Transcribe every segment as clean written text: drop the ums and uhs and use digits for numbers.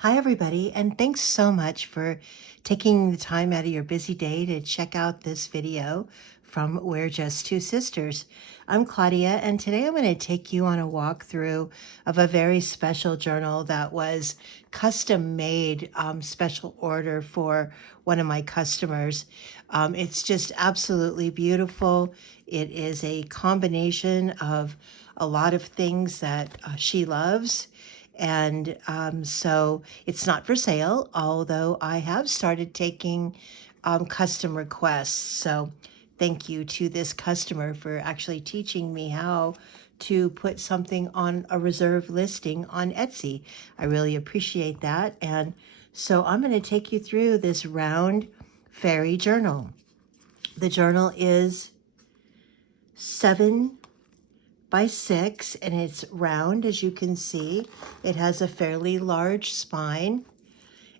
Hi, everybody, and thanks so much for taking the time out of your busy day to check out this video from We're Just Two Sisters. I'm Claudia, and today I'm going to take you on a walkthrough of a very special journal that was custom made, special order for one of my customers. It's just absolutely beautiful. It is a combination of a lot of things that she loves. And so it's not for sale, although I have started taking custom requests. So thank you to this customer for actually teaching me how to put something on a reserve listing on Etsy. I really appreciate that. And so I'm going to take you through this round fairy journal. The journal is 7 by 6 and it's round, as you can see. It has a fairly large spine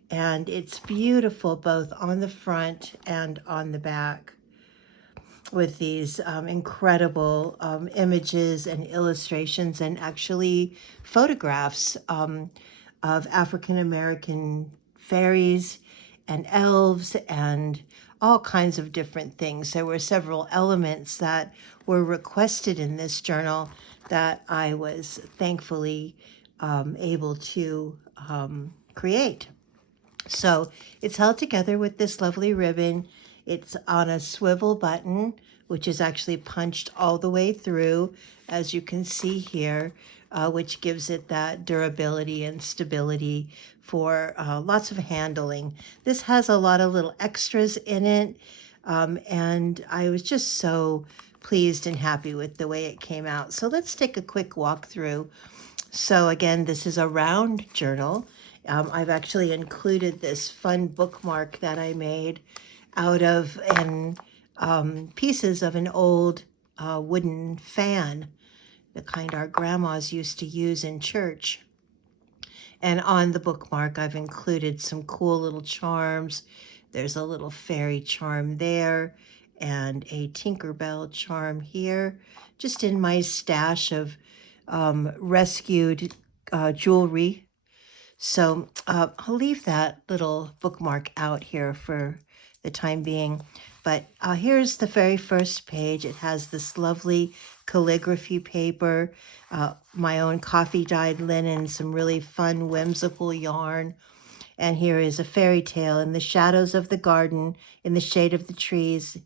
and it's beautiful both on the front and on the back with these incredible images and illustrations and actually photographs of African American fairies and elves and all kinds of different things. There were several elements that were requested in this journal that I was thankfully able to create. So it's held together with this lovely ribbon. It's on a swivel button, which is actually punched all the way through, as you can see here, which gives it that durability and stability for lots of handling. This has a lot of little extras in it, and I was just so pleased and happy with the way it came out. So let's take a quick walk through. So again, this is a round journal. I've actually included this fun bookmark that I made out of pieces of an old wooden fan, the kind our grandmas used to use in church. And on the bookmark, I've included some cool little charms. There's a little fairy charm there and a Tinkerbell charm here, just in my stash of rescued jewelry. So I'll leave that little bookmark out here for the time being. But here's the very first page. It has this lovely calligraphy paper, my own coffee dyed linen, some really fun, whimsical yarn. And here is a fairy tale. In the shadows of the garden, in the shade of the trees,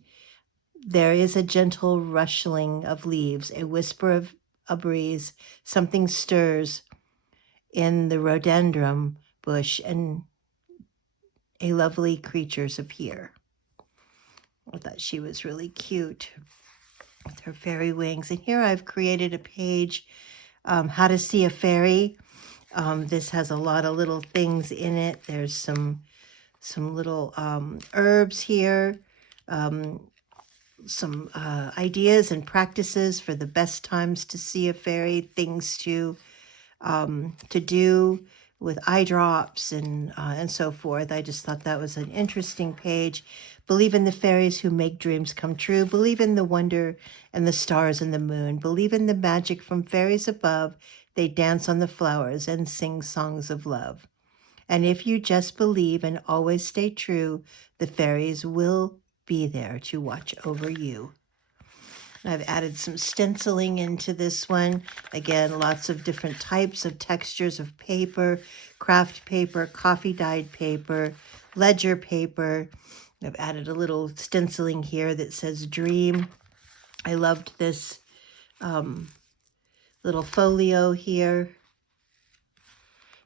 there is a gentle rustling of leaves, a whisper of a breeze. Something stirs in the rhododendron bush, and a lovely creatures appear. I thought she was really cute with her fairy wings. And here I've created a page, how to see a fairy. This has a lot of little things in it. There's some little herbs here, um, some ideas and practices for the best times to see a fairy, things to do with eye drops and so forth. I just thought that was an interesting page. Believe in the fairies who make dreams come true. Believe in the wonder and the stars and the moon. Believe in the magic from fairies above. They dance on the flowers and sing songs of love. And if you just believe and always stay true, the fairies will be there to watch over you. I've added some stenciling into this one. Again, lots of different types of textures of paper, craft paper, coffee dyed paper, ledger paper. I've added a little stenciling here that says dream. I loved this little folio here.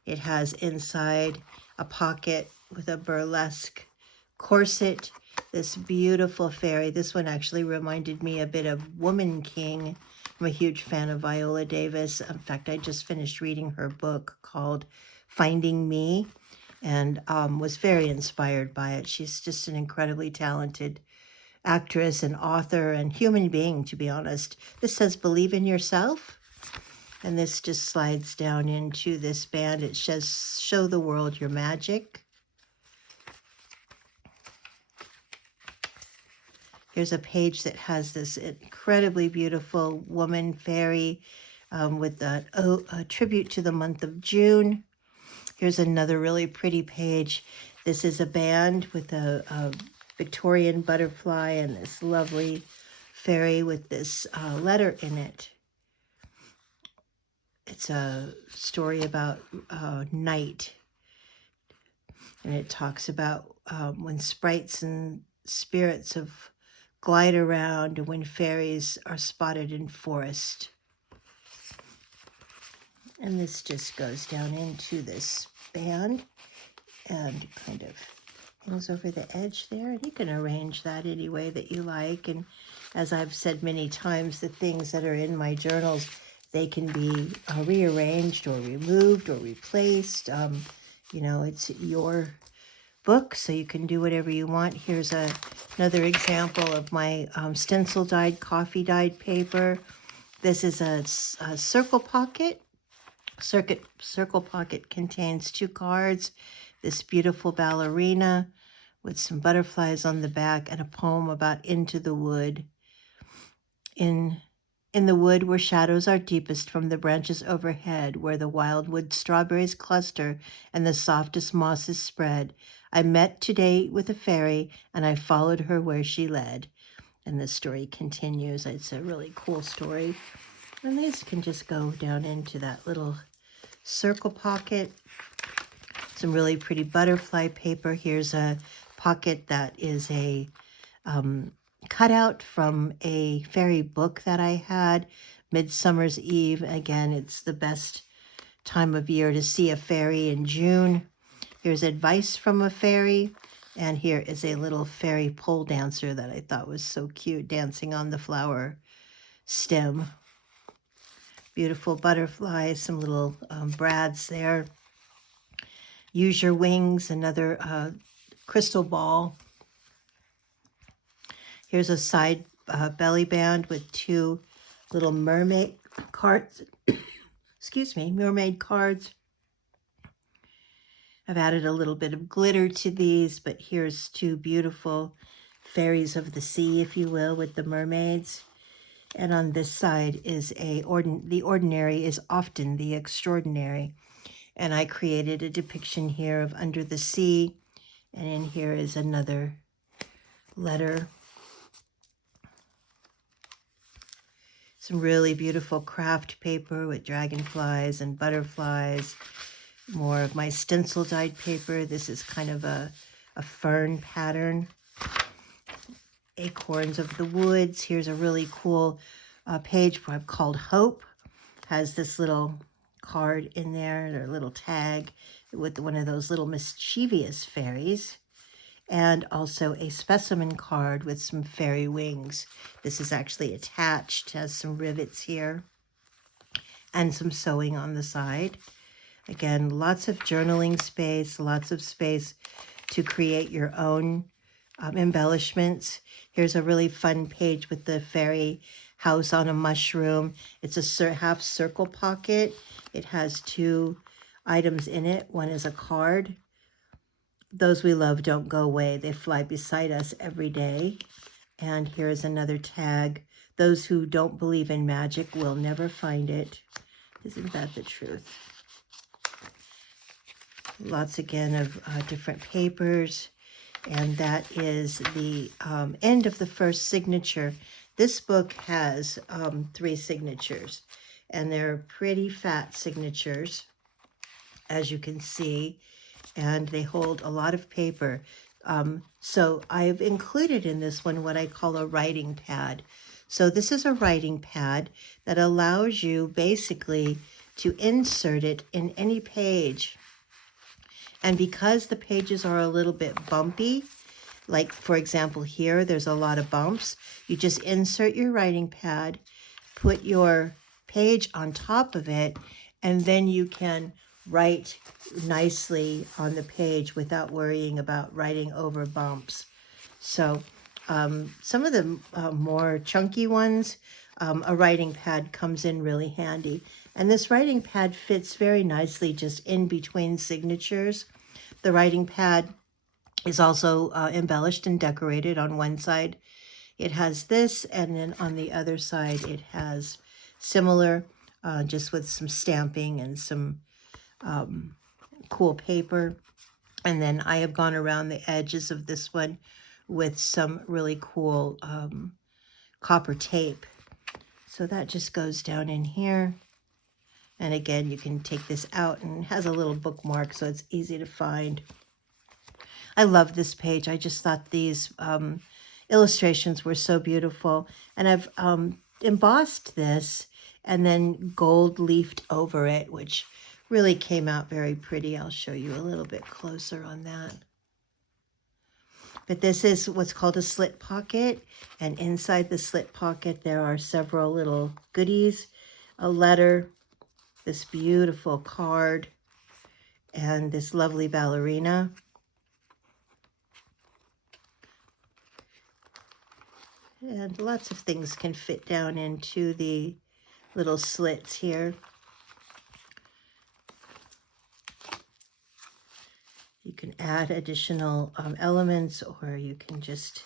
It has inside a pocket with a burlesque corset. This beautiful fairy. This one actually reminded me a bit of Woman King. I'm a huge fan of Viola Davis. In fact, I just finished reading her book called Finding Me and was very inspired by it. She's just an incredibly talented actress and author and human being, to be honest. This says, believe in yourself. And this just slides down into this band. It says, show the world your magic. Here's a page that has this incredibly beautiful woman fairy with a tribute to the month of June. Here's another really pretty page. This is a band with a Victorian butterfly and this lovely fairy with this letter in it. It's a story about night, and it talks about when sprites and spirits of glide around and when fairies are spotted in forest. And this just goes down into this band and kind of hangs over the edge there. And you can arrange that any way that you like. And as I've said many times, the things that are in my journals, they can be rearranged or removed or replaced. You know, it's your book, so you can do whatever you want. Here's another example of my stencil dyed, coffee dyed paper. This is a circle pocket. Circle pocket contains 2 cards, this beautiful ballerina with some butterflies on the back and a poem about into the wood. In the wood where shadows are deepest from the branches overhead, where the wildwood strawberries cluster and the softest mosses spread, I met today with a fairy and I followed her where she led. And the story continues. It's a really cool story. And these can just go down into that little circle pocket. Some really pretty butterfly paper. Here's a pocket that is a cutout from a fairy book that I had, Midsummer's Eve. Again, it's the best time of year to see a fairy in June. Here's advice from a fairy. And here is a little fairy pole dancer that I thought was so cute, dancing on the flower stem. Beautiful butterflies, some little brads there. Use Your Wings, another crystal ball. Here's a side belly band with 2 little mermaid cards. Excuse me, mermaid cards. I've added a little bit of glitter to these, but here's 2 beautiful fairies of the sea, if you will, with the mermaids. And on this side is the ordinary is often the extraordinary. And I created a depiction here of under the sea. And in here is another letter. Some really beautiful craft paper with dragonflies and butterflies. More of my stencil dyed paper. This is kind of a fern pattern. Acorns of the Woods. Here's a really cool page where I've called Hope. Has this little card in there, or little tag with one of those little mischievous fairies. And also a specimen card with some fairy wings. This is actually attached, has some rivets here and some sewing on the side. Again, lots of journaling space, lots of space to create your own embellishments. Here's a really fun page with the fairy house on a mushroom. It's a half circle pocket. It has 2 items in it. One is a card. Those we love don't go away. They fly beside us every day. And here's another tag. Those who don't believe in magic will never find it. Isn't that the truth? Lots again of different papers. And that is the end of the first signature. This book has 3 signatures. And they're pretty fat signatures, as you can see. And they hold a lot of paper. So I've included in this one what I call a writing pad. So this is a writing pad that allows you basically to insert it in any page. And because the pages are a little bit bumpy, like for example here, there's a lot of bumps, you just insert your writing pad, put your page on top of it, and then you can write nicely on the page without worrying about writing over bumps. So some of the more chunky ones, a writing pad comes in really handy. And this writing pad fits very nicely just in between signatures. The writing pad is also embellished and decorated. On one side it has this, and then on the other side it has similar, just with some stamping and some cool paper. And then I have gone around the edges of this one with some really cool copper tape. So that just goes down in here. And again, you can take this out, and it has a little bookmark so it's easy to find. I love this page. I just thought these illustrations were so beautiful. And I've embossed this and then gold leafed over it, which really came out very pretty. I'll show you a little bit closer on that. But this is what's called a slit pocket. And inside the slit pocket, there are several little goodies, a letter, this beautiful card, and this lovely ballerina. And lots of things can fit down into the little slits here. You can add additional elements, or you can just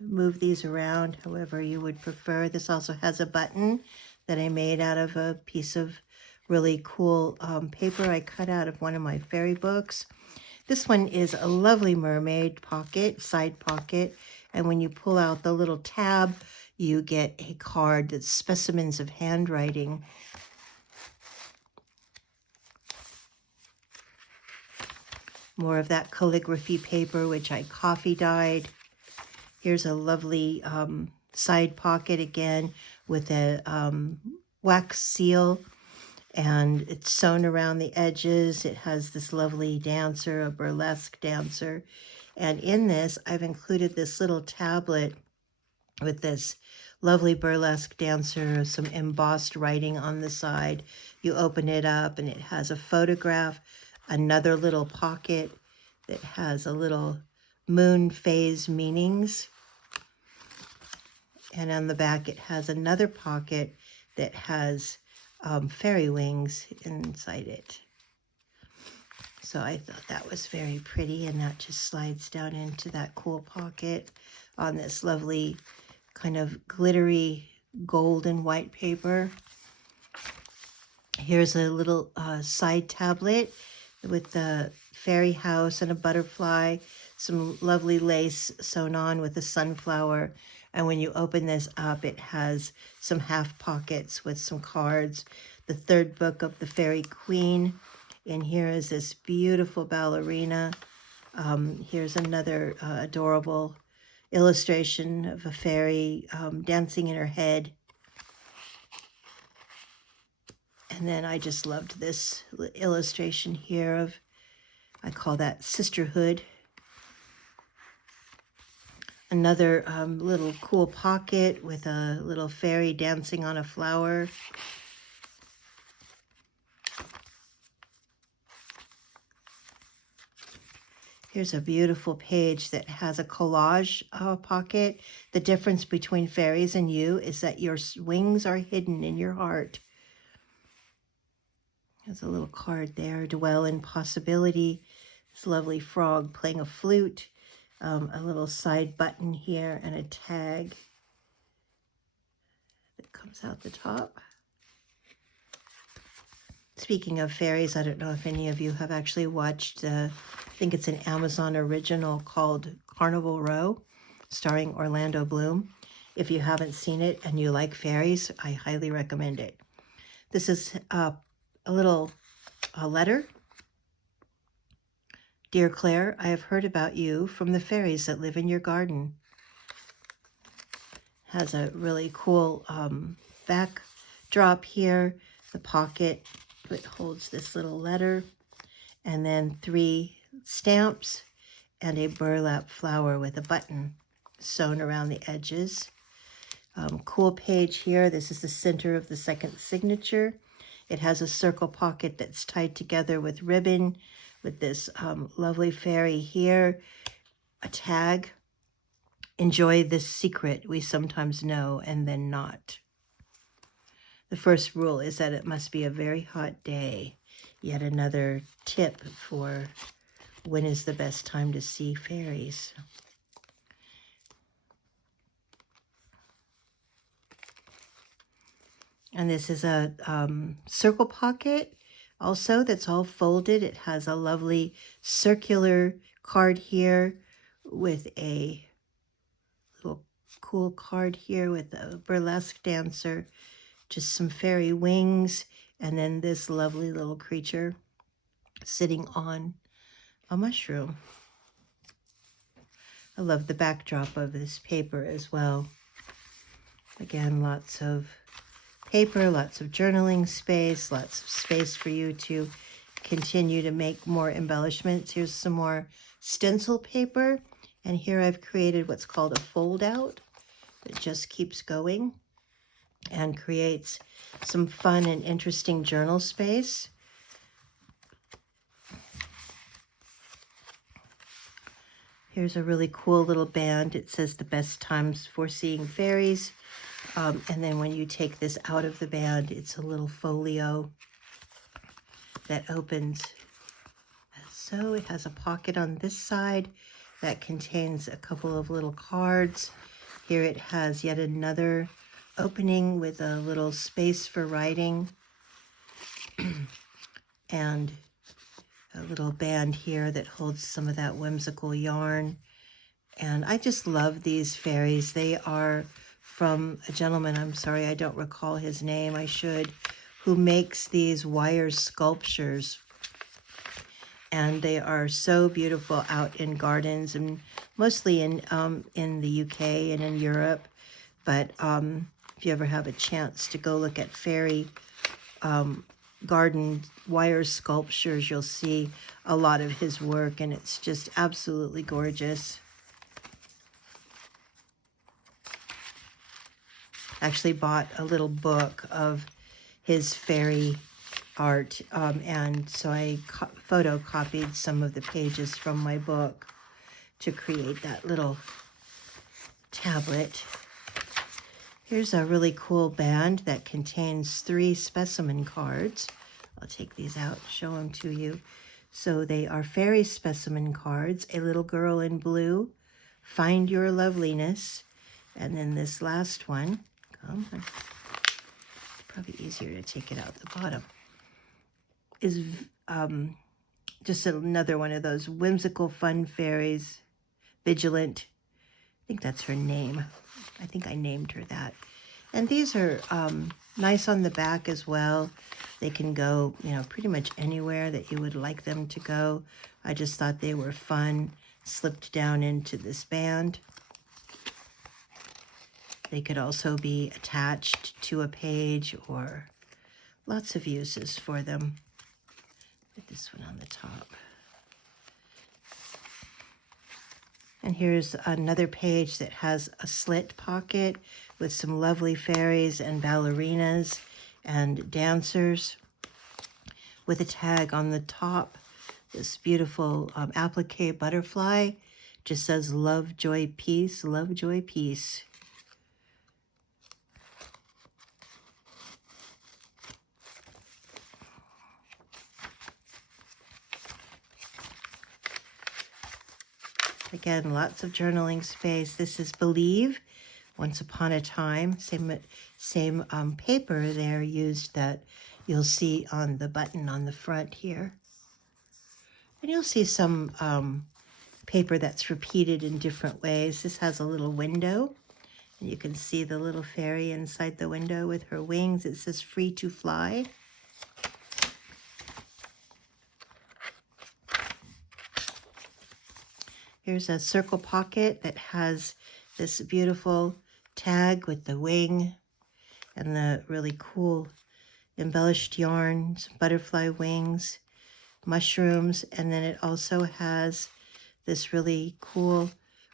move these around however you would prefer. This also has a button that I made out of a piece of really cool paper I cut out of one of my fairy books. This one is a lovely mermaid pocket, side pocket, and when you pull out the little tab, you get a card that's specimens of handwriting. More of that calligraphy paper, which I coffee dyed. Here's a lovely side pocket again with a wax seal, and it's sewn around the edges. It has this lovely dancer, a burlesque dancer. And in this, I've included this little tablet with this lovely burlesque dancer, some embossed writing on the side. You open it up and it has a photograph, another little pocket that has a little moon phase meanings. And on the back, it has another pocket that has fairy wings inside it. So I thought that was very pretty, and that just slides down into that cool pocket on this lovely kind of glittery gold and white paper. Here's a little side tablet with the fairy house and a butterfly, some lovely lace sewn on with a sunflower. And when you open this up, it has some half pockets with some cards. The third book of the Fairy Queen. And here is this beautiful ballerina. Here's another adorable illustration of a fairy dancing in her head. And then I just loved this illustration here of, I call that sisterhood. Another little cool pocket with a little fairy dancing on a flower. Here's a beautiful page that has a collage pocket. The difference between fairies and you is that your wings are hidden in your heart. There's a little card there, dwell in possibility. This lovely frog playing a flute. A little side button here and a tag that comes out the top. Speaking of fairies, I don't know if any of you have actually watched, I think it's an Amazon original called Carnival Row, starring Orlando Bloom. If you haven't seen it and you like fairies, I highly recommend it. This is a little letter. Dear Claire, I have heard about you from the fairies that live in your garden. Has a really cool backdrop here. The pocket, it holds this little letter, and then 3 stamps and a burlap flower with a button sewn around the edges. Cool page here. This is the center of the second signature. It has a circle pocket that's tied together with ribbon with this lovely fairy here. A tag. Enjoy this secret we sometimes know and then not. The first rule is that it must be a very hot day. Yet another tip for when is the best time to see fairies. And this is a circle pocket also that's all folded. It has a lovely circular card here with a little cool card here with a burlesque dancer, just some fairy wings, and then this lovely little creature sitting on a mushroom. I love the backdrop of this paper as well. Again, lots of paper, lots of journaling space, lots of space for you to continue to make more embellishments. Here's some more stencil paper, and here I've created what's called a fold out that just keeps going and creates some fun and interesting journal space. Here's a really cool little band. It says the best times for seeing fairies. And then when you take this out of the band, it's a little folio that opens. So it has a pocket on this side that contains a couple of little cards. Here it has yet another opening with a little space for writing and a little band here that holds some of that whimsical yarn. And I just love these fairies. They are from a gentleman, I'm sorry, I don't recall his name, I should, who makes these wire sculptures. And they are so beautiful out in gardens and mostly in the UK and in Europe. But if you ever have a chance to go look at fairy garden wire sculptures, you'll see a lot of his work, and it's just absolutely gorgeous. Actually bought a little book of his fairy art, and so I photocopied some of the pages from my book to create that little tablet. Here's a really cool band that contains 3 specimen cards. I'll take these out, show them to you. So they are fairy specimen cards, A Little Girl in Blue, Find Your Loveliness, and then this last one, come on, probably easier to take it out the bottom, is just another one of those whimsical fun fairies, Vigilant. I think that's her name. I think I named her that. And these are nice on the back as well. They can go, you know, pretty much anywhere that you would like them to go. I just thought they were fun, slipped down into this band. They could also be attached to a page, or lots of uses for them. Put this one on the top. And here's another page that has a slit pocket with some lovely fairies and ballerinas and dancers with a tag on the top. This beautiful applique butterfly just says love, joy, peace, love, joy, peace. Again, lots of journaling space. This is Believe, Once Upon a Time. Same paper there used that you'll see on the button on the front here. And you'll see some paper that's repeated in different ways. This has a little window, and you can see the little fairy inside the window with her wings. It says Free to Fly. Here's a circle pocket that has this beautiful tag with the wing and the really cool embellished yarn, some butterfly wings, mushrooms, and then it also has this really cool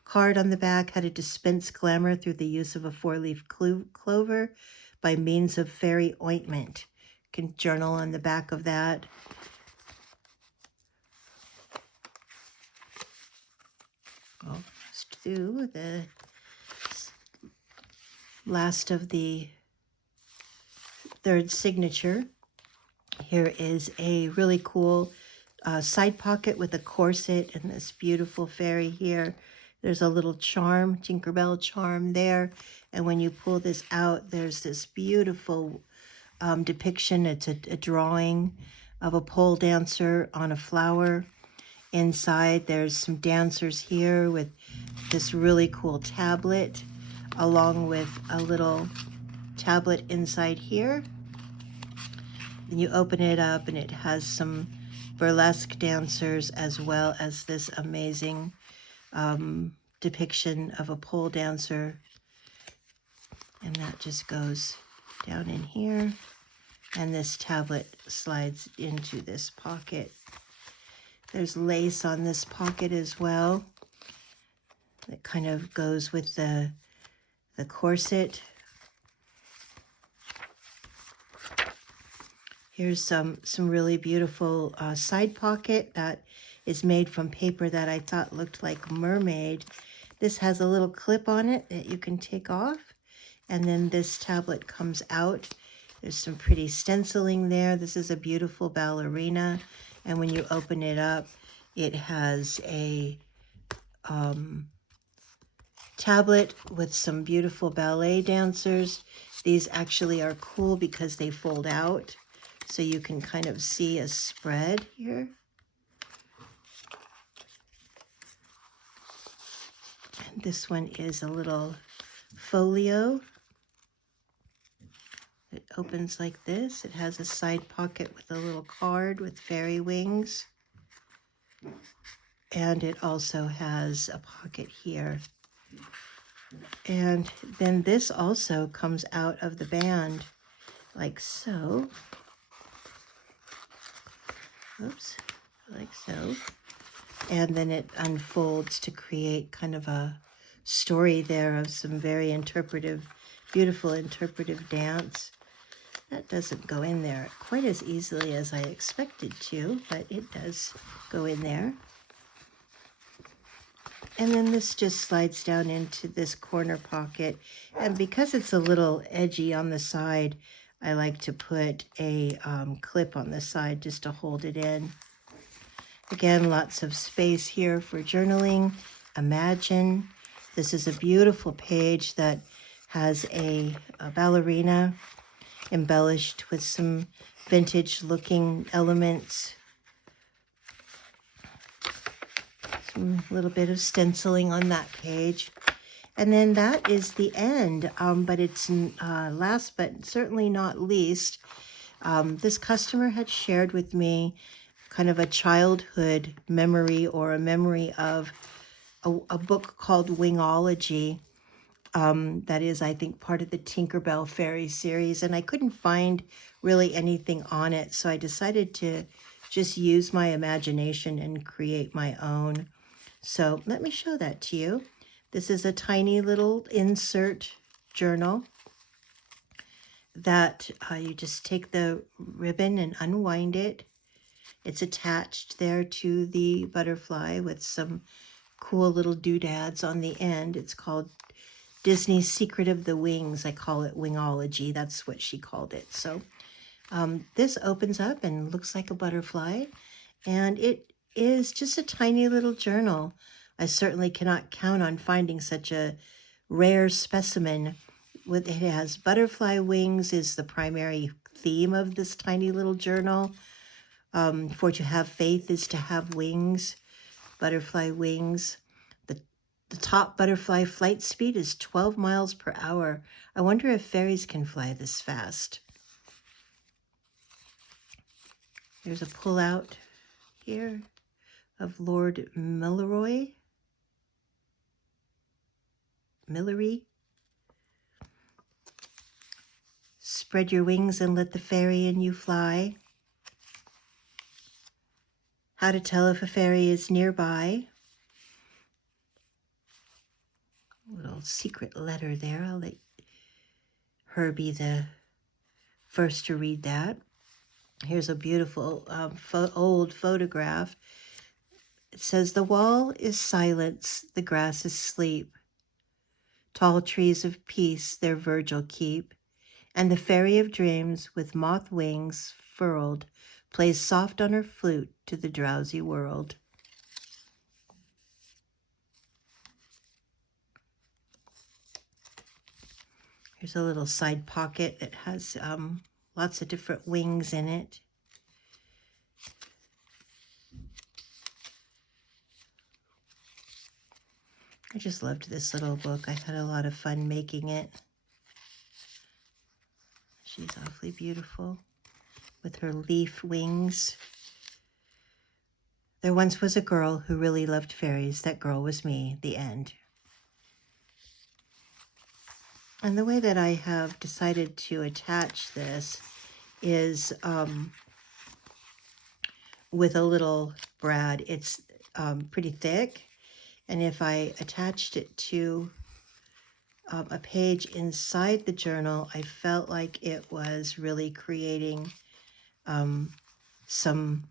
card on the back, how to dispense glamour through the use of a 4-leaf clover by means of fairy ointment. You can journal on the back of that. Let's do the last of the third signature. Here is a really cool side pocket with a corset and this beautiful fairy here. There's a little charm, Tinkerbell charm there. And when you pull this out, there's this beautiful depiction. It's a drawing of a pole dancer on a flower. Inside, there's some dancers here with this really cool tablet, along with a little tablet inside here. Then you open it up and it has some burlesque dancers as well as this amazing depiction of a pole dancer. And that just goes down in here. And this tablet slides into this pocket. There's lace on this pocket as well. It kind of goes with the corset. Here's some really beautiful side pocket that is made from paper that I thought looked like mermaid. This has a little clip on it that you can take off. And then this tablet comes out. There's some pretty stenciling there. This is a beautiful ballerina. And when you open it up, it has a tablet with some beautiful ballet dancers. These actually are cool because they fold out. So you can kind of see a spread here. And this one is a little folio. It opens like this. It has a side pocket with a little card with fairy wings. And it also has a pocket here. And then this also comes out of the band like so. Oops, like so. And then it unfolds to create kind of a story there of some very interpretive, beautiful interpretive dance. That doesn't go in there quite as easily as I expected to, but it does go in there. And then this just slides down into this corner pocket. And because it's a little edgy on the side, I like to put a clip on the side just to hold it in. Again, lots of space here for journaling. Imagine. This is a beautiful page that has a ballerina embellished with some vintage looking elements. Some little bit of stenciling on that page. And then that is the end, but it's last but certainly not least, this customer had shared with me kind of a childhood memory or a memory of a book called Wingology. That is, I think, part of the Tinkerbell Fairy series, and I couldn't find really anything on it, so I decided to just use my imagination and create my own. So let me show that to you. This is a tiny little insert journal that you just take the ribbon and unwind it. It's attached there to the butterfly with some cool little doodads on the end. It's called Disney's Secret of the Wings. I call it Wingology. That's what she called it. So this opens up and looks like a butterfly. And it is just a tiny little journal. I certainly cannot count on finding such a rare specimen. It has butterfly wings is the primary theme of this tiny little journal. For to have faith is to have wings, butterfly wings. The top butterfly flight speed is 12 miles per hour. I wonder if fairies can fly this fast. There's a pullout here of Lord Millery. Spread your wings and let the fairy in you fly. How to tell if a fairy is nearby. Little secret letter there. I'll let her be the first to read that. Here's a beautiful old photograph. It says, the wall is silence, the grass is sleep. Tall trees of peace their vigil keep, and the fairy of dreams with moth wings furled plays soft on her flute to the drowsy world. Here's a little side pocket that has lots of different wings in it. I just loved this little book. I had a lot of fun making it. She's awfully beautiful with her leaf wings. There once was a girl who really loved fairies. That girl was me. The end. And the way that I have decided to attach this is with a little brad. It's pretty thick. And if I attached it to a page inside the journal, I felt like it was really creating some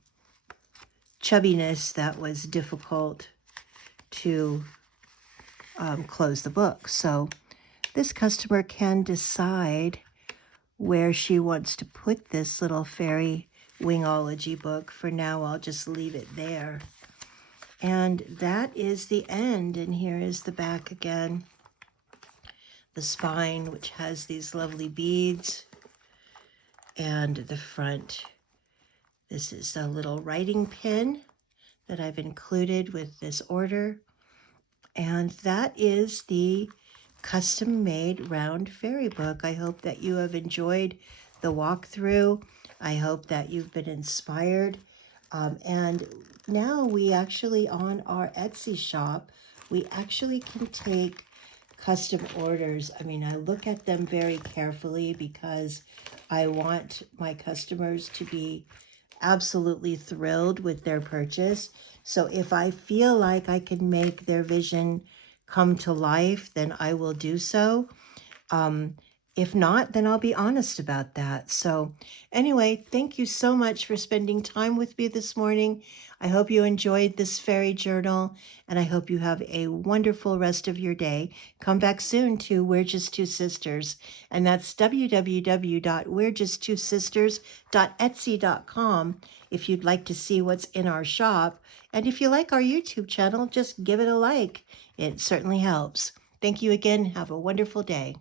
chubbiness that was difficult to close the book. So this customer can decide where she wants to put this little fairy wingology book. For now, I'll just leave it there. And that is the end. And here is the back again. The spine, which has these lovely beads, and the front. This is a little writing pin that I've included with this order. And that is the custom-made round fairy book. I hope that you have enjoyed the walkthrough. I hope that you've been inspired. And now we actually, on our Etsy shop, we actually can take custom orders. I mean, I look at them very carefully because I want my customers to be absolutely thrilled with their purchase. So if I feel like I can make their vision come to life, then I will do so. If not, then I'll be honest about that. So anyway, thank you so much for spending time with me this morning. I hope you enjoyed this fairy journal, and I hope you have a wonderful rest of your day. Come back soon to We're Just Two Sisters, and that's www.we'rejusttwosisters.etsy.com if you'd like to see what's in our shop. And if you like our YouTube channel, just give it a like. It certainly helps. Thank you again. Have a wonderful day.